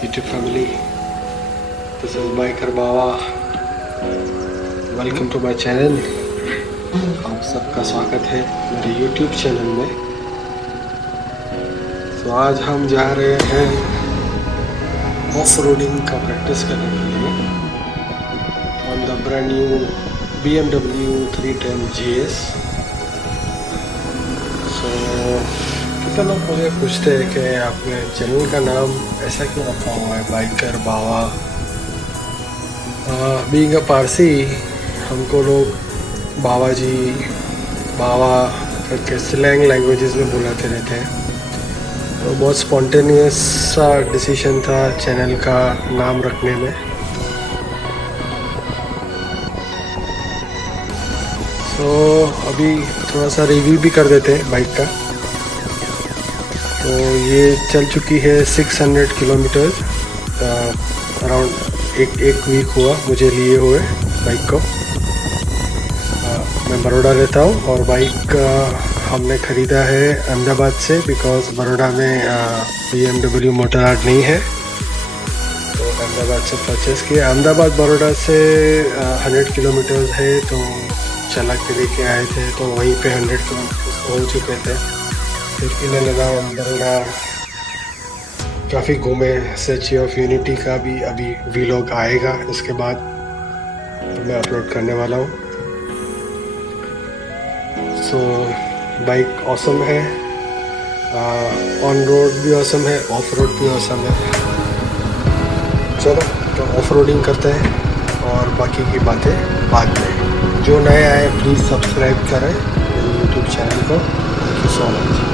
YouTube family. This is bikerbawa. Welcome to my channel. आप सबका स्वागत है मेरे YouTube चैनल में। तो आज हम जा रहे हैं ऑफ रोडिंग का प्रैक्टिस करने के लिए on the brand new BMW 310 GS। सो कितने लोग मुझे पूछते हैं कि आपने चैनल का नाम ऐसा क्यों रखा हुआ है bikerbawa। बीइंग अ पारसी हमको लोग बावा जी बावा करके स्लैंग लैंग्वेजेस में बुलाते रहते हैं। तो बहुत स्पॉन्टेनियस सा डिसीजन था चैनल का नाम रखने में। तो अभी थोड़ा सा रिव्यू भी कर देते हैं बाइक का। तो ये चल चुकी है 600 किलोमीटर, अराउंड एक वीक हुआ मुझे लिए हुए बाइक को। मैं बड़ौदा रहता हूँ और बाइक हमने ख़रीदा है अहमदाबाद से, बिकॉज़ बड़ौदा में BMW मोटर आर्ट नहीं है। तो अहमदाबाद से परचेज़ किया। अहमदाबाद बड़ौदा से 100 किलोमीटर है, तो चला के लेके आए थे। तो वहीं पे 100 किलोमीटर हो चुके थे। फिर इन्हें लगा बड़ौदा काफ़ी घूमे। स्टैच्यू ऑफ यूनिटी का भी अभी वीलॉग आएगा इसके बाद, तो मैं अपलोड करने वाला हूँ। सो बाइक ऑसम है, ऑन रोड भी ऑसम है, ऑफ रोड भी ऑसम है। चलो तो ऑफ रोडिंग करते हैं और बाकी की बातें बाद में। जो नए आए प्लीज़ सब्सक्राइब करें मेरे यूट्यूब चैनल को। Thank you so much.